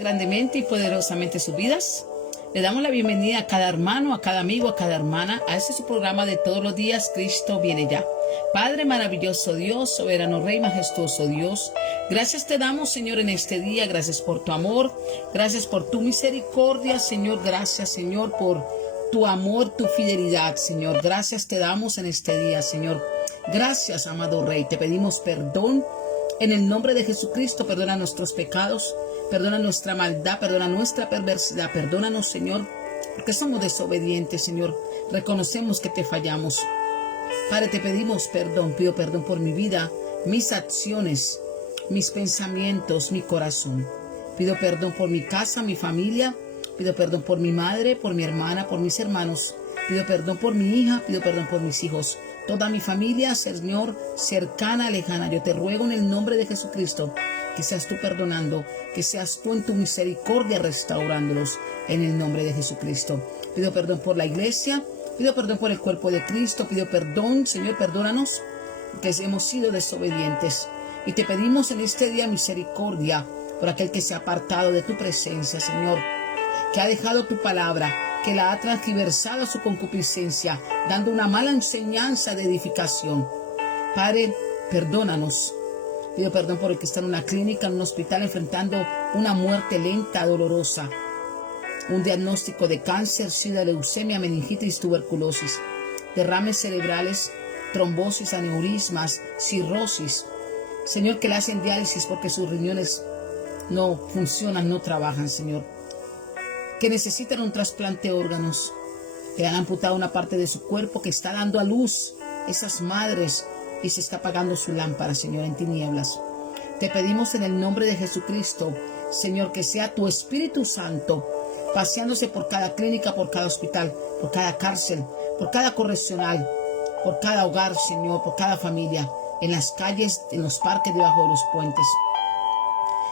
Grandemente y poderosamente sus vidas. Le damos la bienvenida a cada hermano, a cada amigo, a cada hermana, a este su programa de todos los días. Cristo viene ya. Padre maravilloso Dios, soberano Rey, majestuoso Dios, gracias te damos, Señor, en este día. Gracias por tu amor, gracias por tu misericordia, Señor. Gracias, Señor, por tu amor, tu fidelidad, Señor. Gracias te damos en este día, Señor. Gracias, amado Rey. Te pedimos perdón en el nombre de Jesucristo. Perdona nuestros pecados, perdona nuestra maldad, perdona nuestra perversidad. Perdónanos, Señor, porque somos desobedientes, Señor. Reconocemos que te fallamos. Padre, te pedimos perdón. Pido perdón por mi vida, mis acciones, mis pensamientos, mi corazón. Pido perdón por mi casa, mi familia. Pido perdón por mi madre, por mi hermana, por mis hermanos. Pido perdón por mi hija, pido perdón por mis hijos. Toda mi familia, Señor, cercana, lejana. Yo te ruego en el nombre de Jesucristo que seas tú perdonando, que seas tú en tu misericordia restaurándolos en el nombre de Jesucristo. Pido perdón por la iglesia, pido perdón por el cuerpo de Cristo, pido perdón, Señor, perdónanos, que hemos sido desobedientes. Y te pedimos en este día misericordia por aquel que se ha apartado de tu presencia, Señor, que ha dejado tu palabra, que la ha transgiversado a su concupiscencia, dando una mala enseñanza de edificación. Padre, perdónanos. Pido perdón por el que está en una clínica, en un hospital, enfrentando una muerte lenta, dolorosa. Un diagnóstico de cáncer, sida, leucemia, meningitis, tuberculosis, derrames cerebrales, trombosis, aneurismas, cirrosis. Señor, que le hacen diálisis porque sus riñones no funcionan, no trabajan, Señor. Que necesitan un trasplante de órganos, que han amputado una parte de su cuerpo, que está dando a luz esas madres y se está apagando su lámpara, Señor, en tinieblas. Te pedimos en el nombre de Jesucristo, Señor, que sea tu Espíritu Santo paseándose por cada clínica, por cada hospital, por cada cárcel, por cada correccional, por cada hogar, Señor, por cada familia, en las calles, en los parques, debajo de los puentes.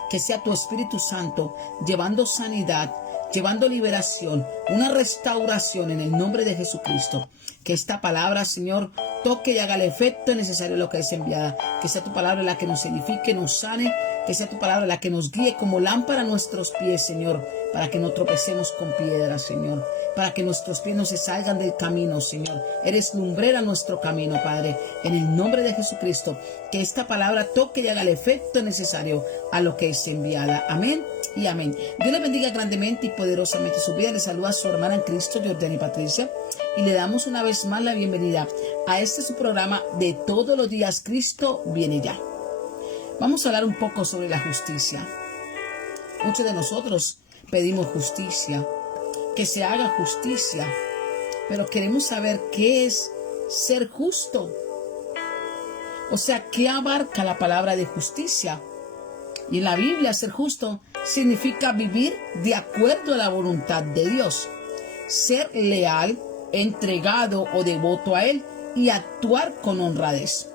Que sea tu Espíritu Santo llevando sanidad, llevando liberación, una restauración en el nombre de Jesucristo. Que esta palabra, Señor, toque y haga el efecto necesario en lo que es enviada. Que sea tu palabra la que nos edifique, nos sane. Que sea tu palabra la que nos guíe como lámpara a nuestros pies, Señor, para que no tropecemos con piedras, Señor, para que nuestros pies no se salgan del camino, Señor. Eres lumbrera nuestro camino, Padre, en el nombre de Jesucristo. Que esta palabra toque y haga el efecto necesario a lo que es enviada. Amén y amén. Dios les bendiga grandemente y poderosamente su vida. Les saluda a su hermana en Cristo, Jordani Patricia, y le damos una vez más la bienvenida a este su programa de todos los días. Cristo viene ya. Vamos a hablar un poco sobre la justicia. Muchos de nosotros pedimos justicia, que se haga justicia, pero queremos saber qué es ser justo. O sea, ¿qué abarca la palabra de justicia? Y en la Biblia, ser justo significa vivir de acuerdo a la voluntad de Dios, ser leal, entregado o devoto a Él y actuar con honradez.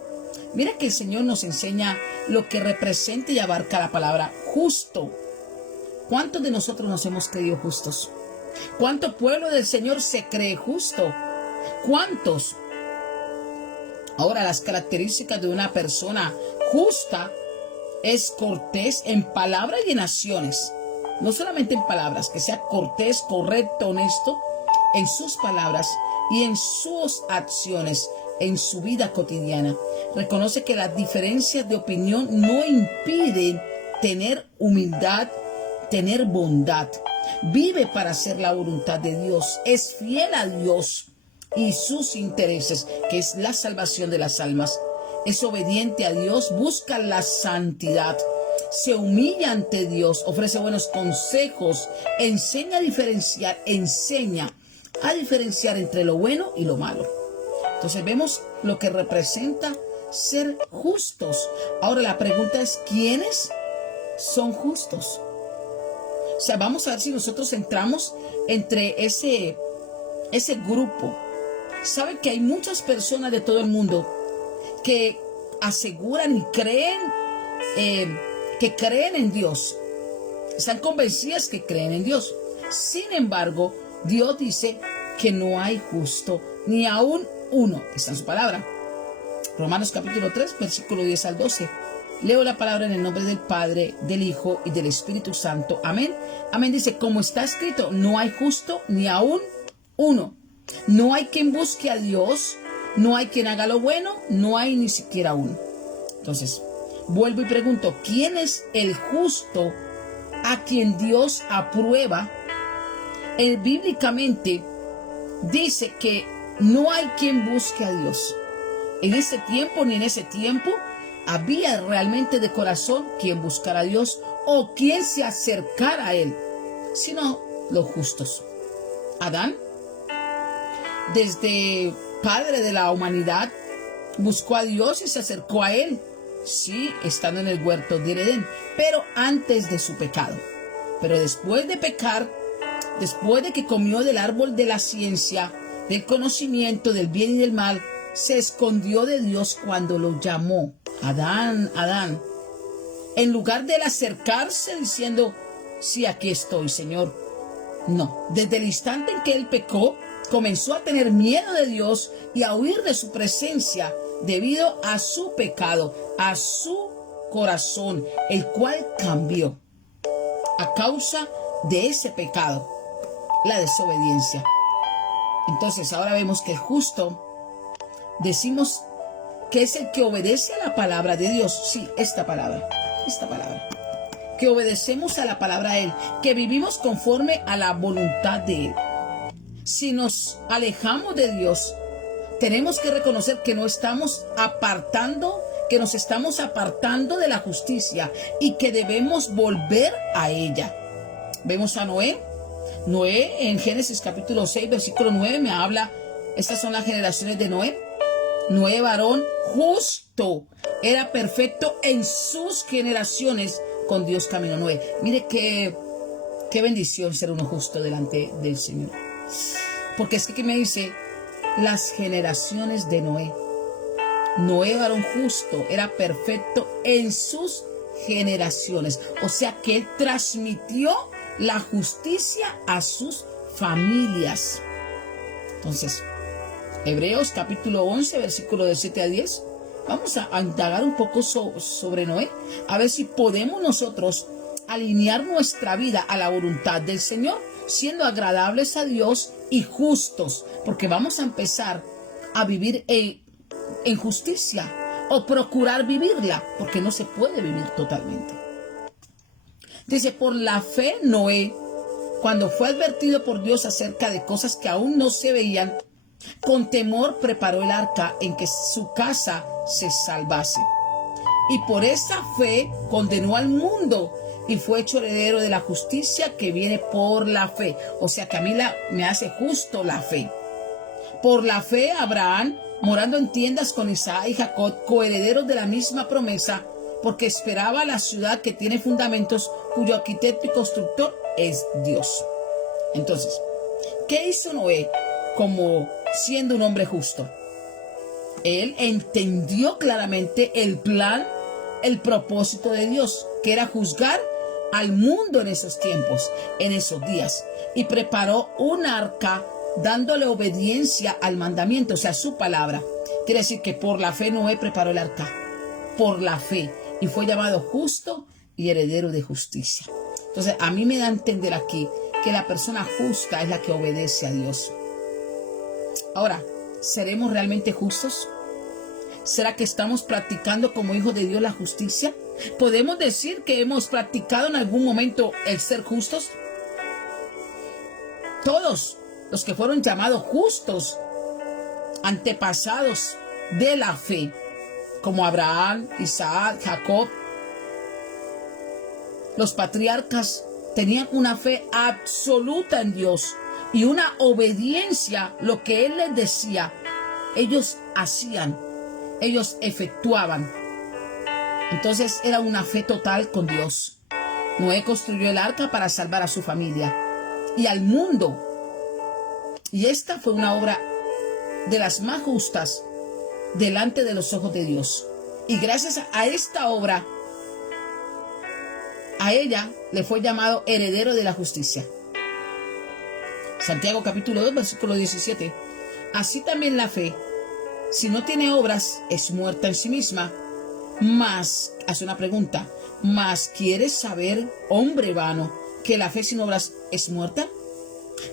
Mira que el Señor nos enseña lo que representa y abarca la palabra justo. ¿Cuántos de nosotros nos hemos creído justos? ¿Cuánto pueblo del Señor se cree justo? ¿Cuántos? Ahora, las características de una persona justa es cortés en palabras y en acciones. No solamente en palabras, que sea cortés, correcto, honesto en sus palabras y en sus acciones, en su vida cotidiana. Reconoce que las diferencias de opinión no impiden tener humildad, tener bondad. Vive para hacer la voluntad de Dios. Es fiel a Dios y sus intereses, que es la salvación de las almas. Es obediente a Dios, busca la santidad, se humilla ante Dios, ofrece buenos consejos, enseña a diferenciar entre lo bueno y lo malo. Entonces vemos lo que representa ser justos. Ahora la pregunta es, ¿quiénes son justos? O sea, vamos a ver si nosotros entramos entre ese grupo. Saben que hay muchas personas de todo el mundo que aseguran y creen que creen en Dios. Están convencidas que creen en Dios. Sin embargo, Dios dice que no hay justo, ni aún uno. Está en su palabra. Romanos capítulo 3, versículo 10 al 12. Leo la palabra en el nombre del Padre, del Hijo y del Espíritu Santo. Amén. Amén. Dice, como está escrito, no hay justo ni aún uno. No hay quien busque a Dios, no hay quien haga lo bueno, no hay ni siquiera uno. Entonces, vuelvo y pregunto, ¿quién es el justo a quien Dios aprueba? Bíblicamente dice que no hay quien busque a Dios. En ese tiempo ni en ese tiempo había realmente de corazón quien buscara a Dios o quien se acercara a Él, sino los justos. Adán, desde padre de la humanidad, buscó a Dios y se acercó a Él, sí, estando en el huerto de Edén, pero antes de su pecado. Pero después de pecar, después de que comió del árbol de la ciencia, del conocimiento del bien y del mal, se escondió de Dios cuando lo llamó. Adán, Adán. En lugar de él acercarse diciendo, sí, aquí estoy, Señor. No, desde el instante en que él pecó, comenzó a tener miedo de Dios y a huir de su presencia debido a su pecado, a su corazón, el cual cambió a causa de ese pecado, la desobediencia. Entonces ahora vemos que el justo, decimos que es el que obedece a la palabra de Dios. Sí, esta palabra. Que obedecemos a la palabra de Él, que vivimos conforme a la voluntad de Él. Si nos alejamos de Dios, tenemos que reconocer que nos estamos apartando de la justicia y que debemos volver a ella. Vemos a Noé. Noé en Génesis capítulo 6, versículo 9 me habla, estas son las generaciones de Noé. Noé, varón justo, era perfecto en sus generaciones, con Dios caminó Noé. Mire qué bendición ser uno justo delante del Señor. Porque es que me dice, las generaciones de Noé. Noé, varón justo, era perfecto en sus generaciones. O sea que él transmitió la justicia a sus familias. Entonces, Hebreos capítulo 11, versículo de 7 a 10. Vamos a indagar un poco sobre Noé, a ver si podemos nosotros alinear nuestra vida a la voluntad del Señor, siendo agradables a Dios y justos, porque vamos a empezar a vivir en justicia o procurar vivirla, porque no se puede vivir totalmente. Dice, por la fe Noé, cuando fue advertido por Dios acerca de cosas que aún no se veían, con temor preparó el arca en que su casa se salvase. Y por esa fe condenó al mundo y fue hecho heredero de la justicia que viene por la fe. O sea que a mí me hace justo la fe. Por la fe Abraham, morando en tiendas con Isaac y Jacob, coherederos de la misma promesa, porque esperaba la ciudad que tiene fundamentos, cuyo arquitecto y constructor es Dios. Entonces, ¿qué hizo Noé como siendo un hombre justo? Él entendió claramente el plan, el propósito de Dios, que era juzgar al mundo en esos tiempos, en esos días, y preparó un arca dándole obediencia al mandamiento, o sea, su palabra. Quiere decir que por la fe Noé preparó el arca, por la fe, y fue llamado justo y heredero de justicia. Entonces, a mí me da a entender aquí que la persona justa es la que obedece a Dios. Ahora, ¿seremos realmente justos? ¿Será que estamos practicando como hijos de Dios la justicia? ¿Podemos decir que hemos practicado en algún momento el ser justos? Todos los que fueron llamados justos, antepasados de la fe, como Abraham, Isaac, Jacob, los patriarcas tenían una fe absoluta en Dios y una obediencia, lo que Él les decía, ellos hacían, ellos efectuaban. Entonces era una fe total con Dios. Noé construyó el arca para salvar a su familia y al mundo. Y esta fue una obra de las más justas delante de los ojos de Dios. Y gracias a esta obra, a ella le fue llamado heredero de la justicia. Santiago capítulo 2, versículo 17. Así también la fe, si no tiene obras, es muerta en sí misma. Mas, hace una pregunta, mas ¿quieres saber, hombre vano, que la fe sin obras es muerta?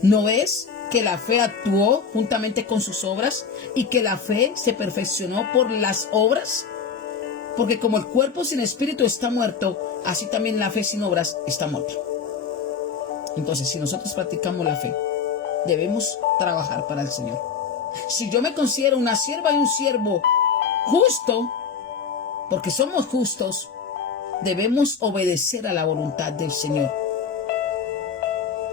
¿No ves que la fe actuó juntamente con sus obras y que la fe se perfeccionó por las obras? Porque como el cuerpo sin espíritu está muerto, así también la fe sin obras está muerta. Entonces, si nosotros practicamos la fe, debemos trabajar para el Señor. Si yo me considero una sierva y un siervo justo, porque somos justos, debemos obedecer a la voluntad del Señor.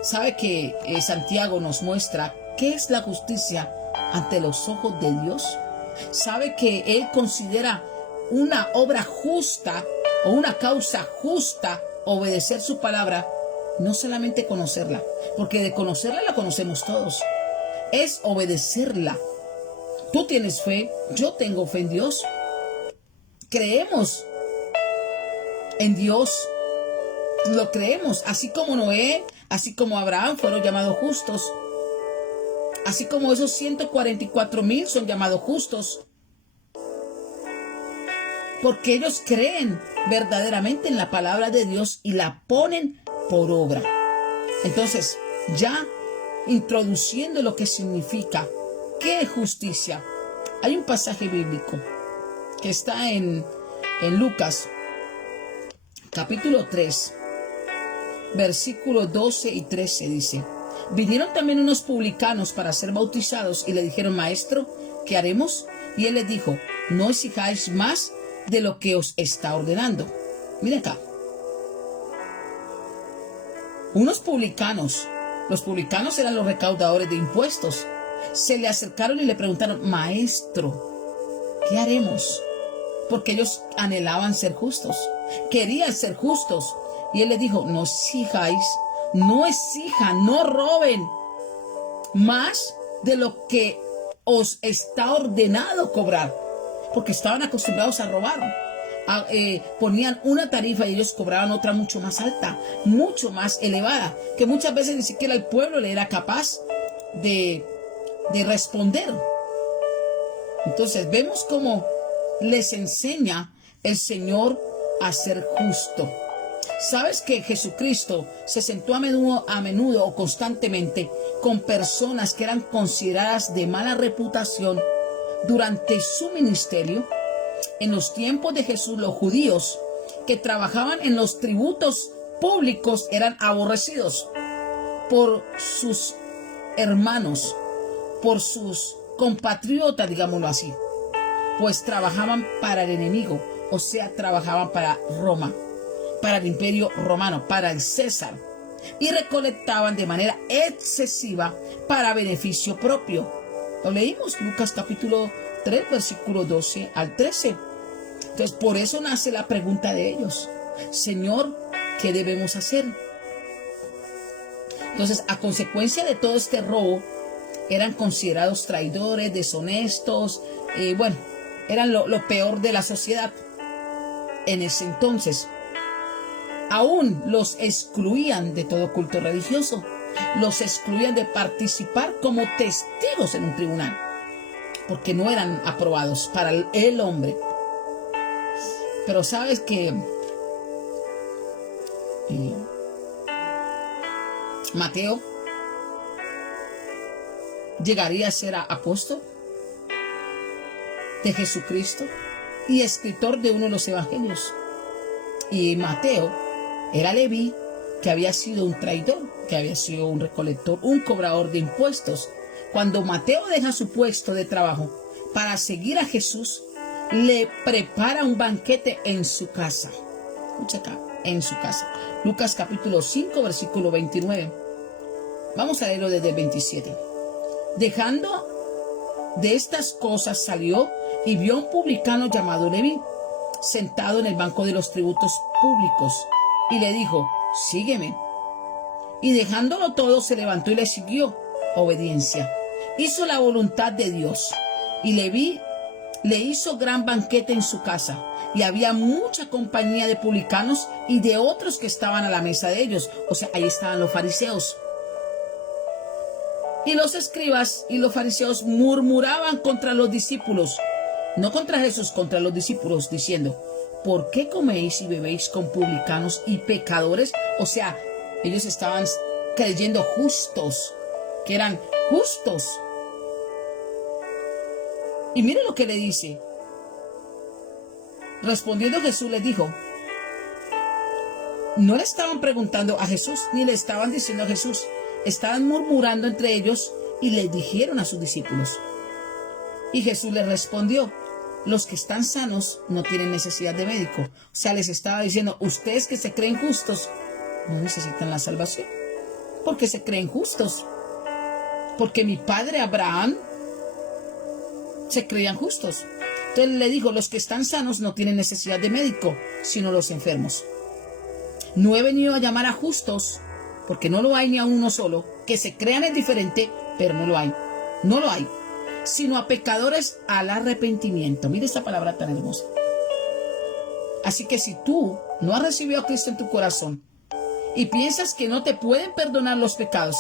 ¿Sabe que Santiago nos muestra qué es la justicia ante los ojos de Dios? ¿Sabe que Él considera una obra justa o una causa justa obedecer su palabra? No solamente conocerla, porque de conocerla la conocemos todos. Es obedecerla. Tú tienes fe, yo tengo fe en Dios. Creemos en Dios. Lo creemos, así como Noé, así como Abraham fueron llamados justos. Así como esos 144,000 son llamados justos. Porque ellos creen verdaderamente en la palabra de Dios y la ponen por obra. Entonces, ya introduciendo lo que significa, ¿qué es justicia? Hay un pasaje bíblico que está en Lucas, capítulo 3, versículos 12 y 13, dice: vinieron también unos publicanos para ser bautizados y le dijeron: Maestro, ¿qué haremos? Y él les dijo: no exijáis más de lo que os está ordenando. Mira acá. Unos publicanos, los publicanos eran los recaudadores de impuestos, se le acercaron y le preguntaron: Maestro, ¿qué haremos? Porque ellos anhelaban ser justos, querían ser justos. Y él les dijo: no exijáis, no exijan, no roben más de lo que os está ordenado cobrar, porque estaban acostumbrados a robar. Ponían una tarifa y ellos cobraban otra mucho más alta, mucho más elevada, que muchas veces ni siquiera el pueblo le era capaz de responder. Entonces vemos cómo les enseña el Señor a ser justo. ¿Sabes que Jesucristo se sentó a menudo o constantemente con personas que eran consideradas de mala reputación durante su ministerio? En los tiempos de Jesús, los judíos que trabajaban en los tributos públicos eran aborrecidos por sus hermanos, por sus compatriotas, digámoslo así, pues trabajaban para el enemigo, o sea, trabajaban para Roma, para el imperio romano, para el César, y recolectaban de manera excesiva para beneficio propio. Lo leímos, Lucas capítulo 3, versículo 12 al 13. Entonces, por eso nace la pregunta de ellos: Señor, ¿qué debemos hacer? Entonces, a consecuencia de todo este robo, eran considerados traidores, deshonestos, eran lo peor de la sociedad. En ese entonces, aún los excluían de todo culto religioso, los excluían de participar como testigos en un tribunal, porque no eran aprobados para el hombre. Pero sabes que Mateo llegaría a ser apóstol de Jesucristo y escritor de uno de los evangelios. Y Mateo era Leví, que había sido un traidor, que había sido un recolector, un cobrador de impuestos. Cuando Mateo deja su puesto de trabajo para seguir a Jesús, le prepara un banquete en su casa. Escucha acá, en su casa. Lucas capítulo 5, versículo 29. Vamos a leerlo desde el 27. Dejando de estas cosas, salió y vio a un publicano llamado Leví sentado en el banco de los tributos públicos, y le dijo: sígueme. Y dejándolo todo, se levantó y le siguió. Obediencia. Hizo la voluntad de Dios, y Leví le hizo gran banquete en su casa, y había mucha compañía de publicanos y de otros que estaban a la mesa de ellos. O sea, ahí estaban los fariseos. Y los escribas y los fariseos murmuraban contra los discípulos, no contra Jesús, contra los discípulos, diciendo: ¿por qué coméis y bebéis con publicanos y pecadores? O sea, ellos estaban creyendo justos, que eran justos. Y mire lo que le dice. Respondiendo Jesús les dijo, no le estaban preguntando a Jesús, ni le estaban diciendo a Jesús. Estaban murmurando entre ellos y les dijeron a sus discípulos. Y Jesús les respondió, los que están sanos no tienen necesidad de médico. O sea, les estaba diciendo, ustedes que se creen justos, no necesitan la salvación. Porque se creen justos. Porque mi padre Abraham se creían justos. Entonces le dijo, los que están sanos no tienen necesidad de médico, sino los enfermos. No he venido a llamar a justos, porque no lo hay ni a uno solo. Que se crean es diferente, pero no lo hay. No lo hay. Sino a pecadores al arrepentimiento. Mira esta palabra tan hermosa. Así que si tú no has recibido a Cristo en tu corazón y piensas que no te pueden perdonar los pecados,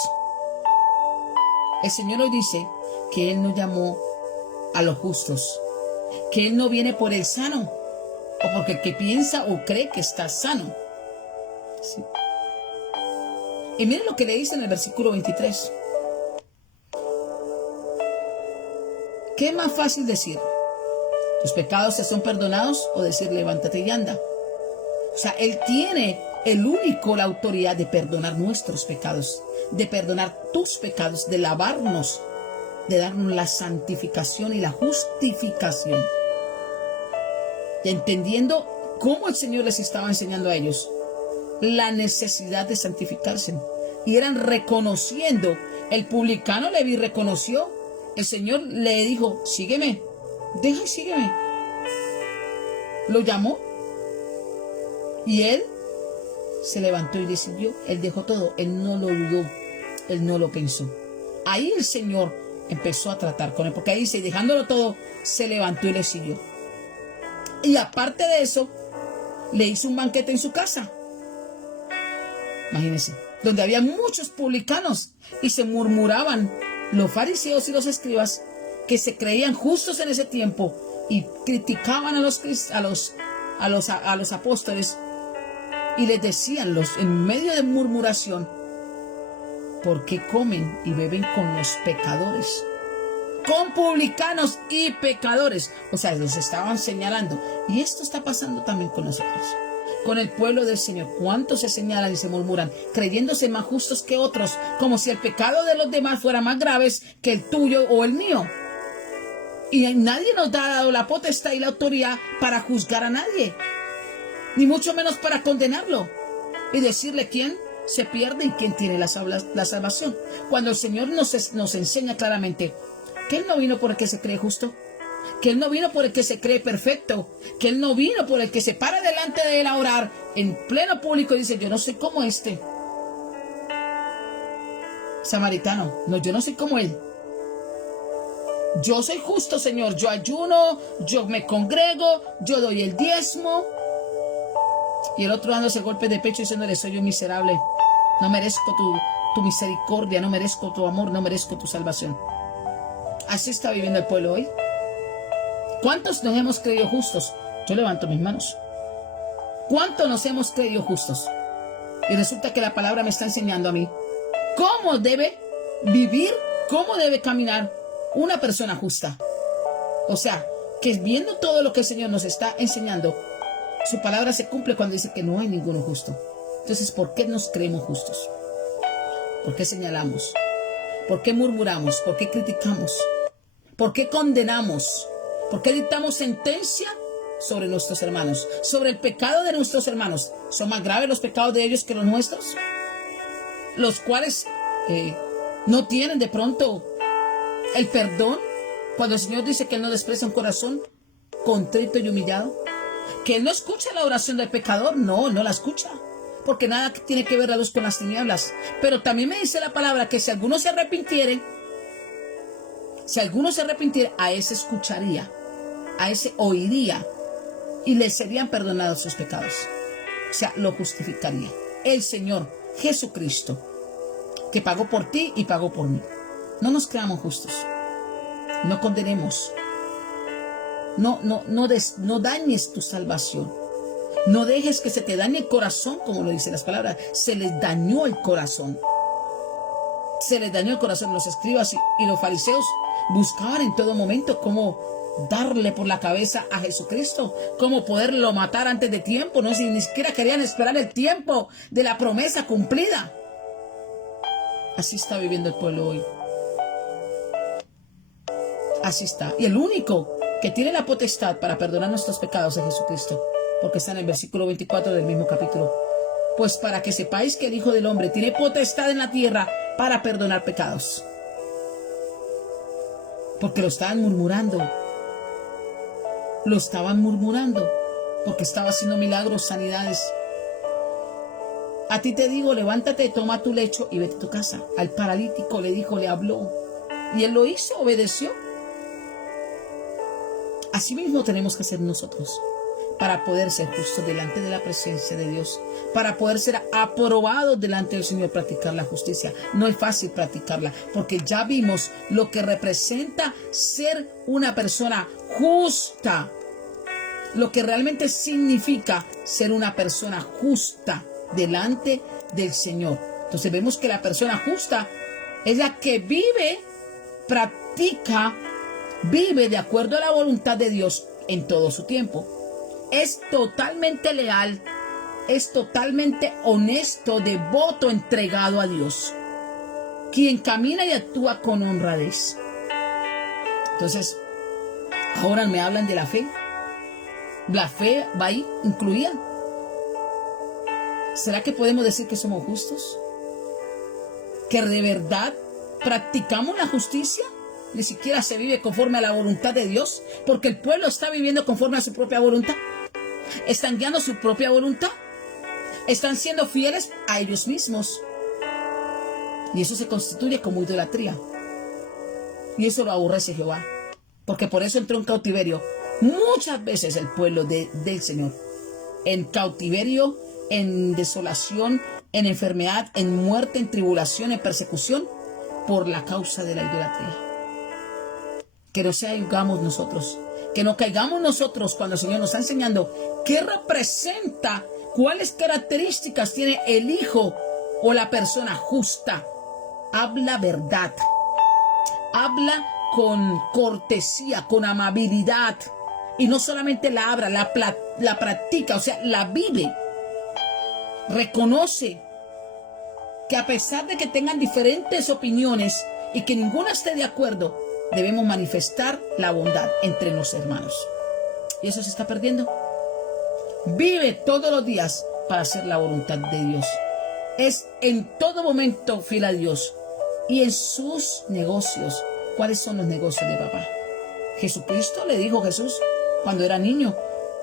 el Señor hoy dice que Él no llamó a los justos, que Él no viene por el sano o porque el que piensa o cree que está sano. Sí. Y miren lo que le dice en el versículo 23. ¿Qué es más fácil decir? ¿Tus pecados te son perdonados? O decir, levántate y anda. O sea, Él tiene la autoridad de perdonar nuestros pecados, de perdonar tus pecados, de lavarnos, de darnos la santificación y la justificación. Y entendiendo cómo el Señor les estaba enseñando a ellos la necesidad de santificarse. Y eran reconociendo. El publicano Leví reconoció. El Señor le dijo, sígueme, deja y sígueme. Lo llamó. Y él se levantó y le siguió. Él dejó todo. Él no lo dudó. Él no lo pensó. Ahí el Señor empezó a tratar con él. Porque ahí dice, dejándolo todo, se levantó y le siguió. Y aparte de eso, le hizo un banquete en su casa. Imagínense. Donde había muchos publicanos y se murmuraban los fariseos y los escribas que se creían justos en ese tiempo y criticaban a los apóstoles y les decían en medio de murmuración, ¿por qué comen y beben con los pecadores? Con publicanos y pecadores. O sea, los estaban señalando. Y esto está pasando también con nosotros, con el pueblo del Señor. ¿Cuántos se señalan y se murmuran, creyéndose más justos que otros, como si el pecado de los demás fuera más grave que el tuyo o el mío? Y nadie nos ha dado la potestad y la autoridad para juzgar a nadie, ni mucho menos para condenarlo y decirle quién se pierde y quién tiene la salvación. Cuando el Señor nos enseña claramente que Él no vino por el que se cree justo, que Él no vino por el que se cree perfecto, que Él no vino por el que se para delante de Él a orar en pleno público y dice, yo no soy como este samaritano, no, yo no soy como él. Yo soy justo, Señor, yo ayuno, yo me congrego, yo doy el diezmo. Y el otro dándose golpe de pecho diciéndole, soy yo miserable, no merezco tu misericordia, no merezco tu amor, no merezco tu salvación. Así está viviendo el pueblo hoy. ¿Cuántos nos hemos creído justos? Yo levanto mis manos. ¿Cuántos nos hemos creído justos? Y resulta que la palabra me está enseñando a mí cómo debe vivir, cómo debe caminar una persona justa. O sea, que viendo todo lo que el Señor nos está enseñando, su palabra se cumple cuando dice que no hay ninguno justo. Entonces, ¿por qué nos creemos justos? ¿Por qué señalamos? ¿Por qué murmuramos? ¿Por qué criticamos? ¿Por qué condenamos? ¿Por qué dictamos sentencia sobre nuestros hermanos? Sobre el pecado de nuestros hermanos. ¿Son más graves los pecados de ellos que los nuestros? Los cuales no tienen de pronto el perdón. Cuando el Señor dice que Él no desprecia un corazón contrito y humillado. Que Él no escucha la oración del pecador. No la escucha. Porque nada tiene que ver a Dios con las tinieblas. Pero también me dice la palabra que si alguno se arrepintiere, a ese escucharía, a ese oiría y le serían perdonados sus pecados. O sea, lo justificaría. El Señor Jesucristo, que pagó por ti y pagó por mí. No nos creamos justos. No condenemos. No dañes tu salvación. No dejes que se te dañe el corazón, como lo dicen las palabras. Se les dañó el corazón. Se les dañó el corazón. Los escribas y los fariseos buscaban en todo momento cómo darle por la cabeza a Jesucristo, cómo poderlo matar antes de tiempo. No, si ni siquiera querían esperar el tiempo de la promesa cumplida. Así está viviendo el pueblo hoy. Así está. Y el único que tiene la potestad para perdonar nuestros pecados es Jesucristo, porque está en el versículo 24 del mismo capítulo. Pues para que sepáis que el Hijo del Hombre tiene potestad en la tierra para perdonar pecados. Porque lo estaban murmurando. Lo estaban murmurando porque estaba haciendo milagros, sanidades. A ti te digo, levántate, toma tu lecho y vete a tu casa. Al paralítico le dijo, le habló. Y él lo hizo, obedeció. Así mismo tenemos que hacer nosotros para poder ser justos delante de la presencia de Dios, para poder ser aprobados delante del Señor, practicar la justicia. No es fácil practicarla, porque ya vimos lo que representa ser una persona justa, lo que realmente significa ser una persona justa delante del Señor. Entonces vemos que la persona justa es la que vive, practica, vive de acuerdo a la voluntad de Dios en todo su tiempo. Es totalmente leal, es totalmente honesto, devoto, entregado a Dios, quien camina y actúa con honradez. Entonces, ahora me hablan de la fe. La fe va ahí incluida. ¿Será que podemos decir que somos justos? ¿Que de verdad practicamos la justicia? Ni siquiera se vive conforme a la voluntad de Dios, porque el pueblo está viviendo conforme a su propia voluntad. Están guiando su propia voluntad. Están siendo fieles a ellos mismos. Y eso se constituye como idolatría. Y eso lo aborrece Jehová. Porque por eso entró en cautiverio muchas veces el pueblo del Señor. En cautiverio, en desolación, en enfermedad, en muerte, en tribulación, en persecución, por la causa de la idolatría. Que no caigamos nosotros. Que no caigamos nosotros cuando el Señor nos está enseñando qué representa, cuáles características tiene el hijo o la persona justa. Habla verdad. Habla con cortesía, con amabilidad. Y no solamente la habla, la practica, o sea, la vive. Reconoce que a pesar de que tengan diferentes opiniones y que ninguna esté de acuerdo, debemos manifestar la bondad entre los hermanos. Y eso se está perdiendo. Vive todos los días para hacer la voluntad de Dios. Es en todo momento fiel a Dios. Y en sus negocios. ¿Cuáles son los negocios de papá? Jesucristo le dijo a Jesús cuando era niño: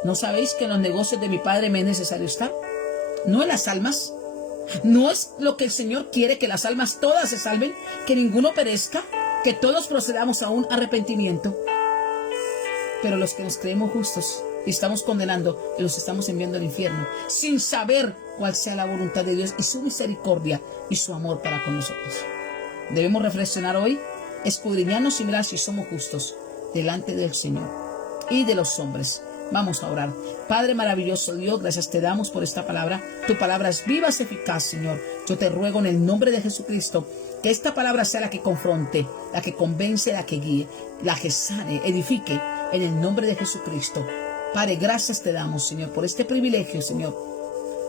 ¿no sabéis que en los negocios de mi Padre me es necesario estar? No en las almas. No es lo que el Señor quiere, que las almas todas se salven, que ninguno perezca, que todos procedamos a un arrepentimiento. Pero los que nos creemos justos y estamos condenando y los estamos enviando al infierno sin saber cuál sea la voluntad de Dios y su misericordia y su amor para con nosotros. Debemos reflexionar hoy, escudriñarnos y mirar si somos justos delante del Señor y de los hombres. Vamos a orar. Padre maravilloso Dios, gracias te damos por esta palabra. Tu palabra es viva, es eficaz, Señor. Yo te ruego en el nombre de Jesucristo que esta palabra sea la que confronte, la que convence, la que guíe, la que sane, edifique, en el nombre de Jesucristo. Padre, gracias te damos, Señor, por este privilegio, Señor,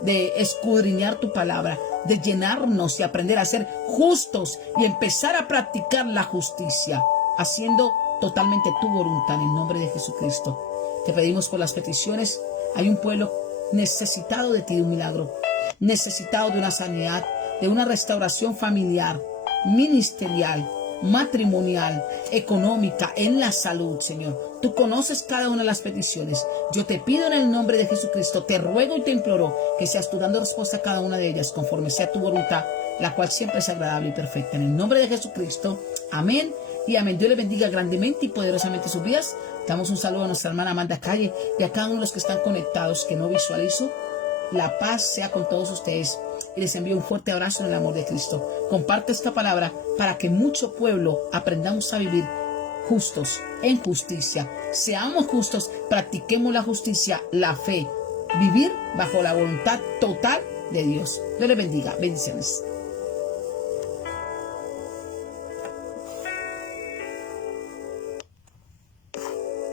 de escudriñar tu palabra, de llenarnos y aprender a ser justos y empezar a practicar la justicia, haciendo totalmente tu voluntad en el nombre de Jesucristo. Te pedimos por las peticiones. Hay un pueblo necesitado de ti, de un milagro, necesitado de una sanidad, de una restauración familiar, ministerial, matrimonial, económica, en la salud, Señor. Tú conoces cada una de las peticiones. Yo te pido en el nombre de Jesucristo, te ruego y te imploro que seas tú dando respuesta a cada una de ellas conforme sea tu voluntad, la cual siempre es agradable y perfecta. En el nombre de Jesucristo, amén y amén. Dios le bendiga grandemente y poderosamente sus vidas. Damos un saludo a nuestra hermana Amanda Calle y a cada uno de los que están conectados, que no visualizo. La paz sea con todos ustedes y les envío un fuerte abrazo en el amor de Cristo. Comparte esta palabra para que mucho pueblo aprendamos a vivir justos en justicia. Seamos justos, practiquemos la justicia, la fe vivir bajo la voluntad total de Dios. Dios les bendiga. Bendiciones.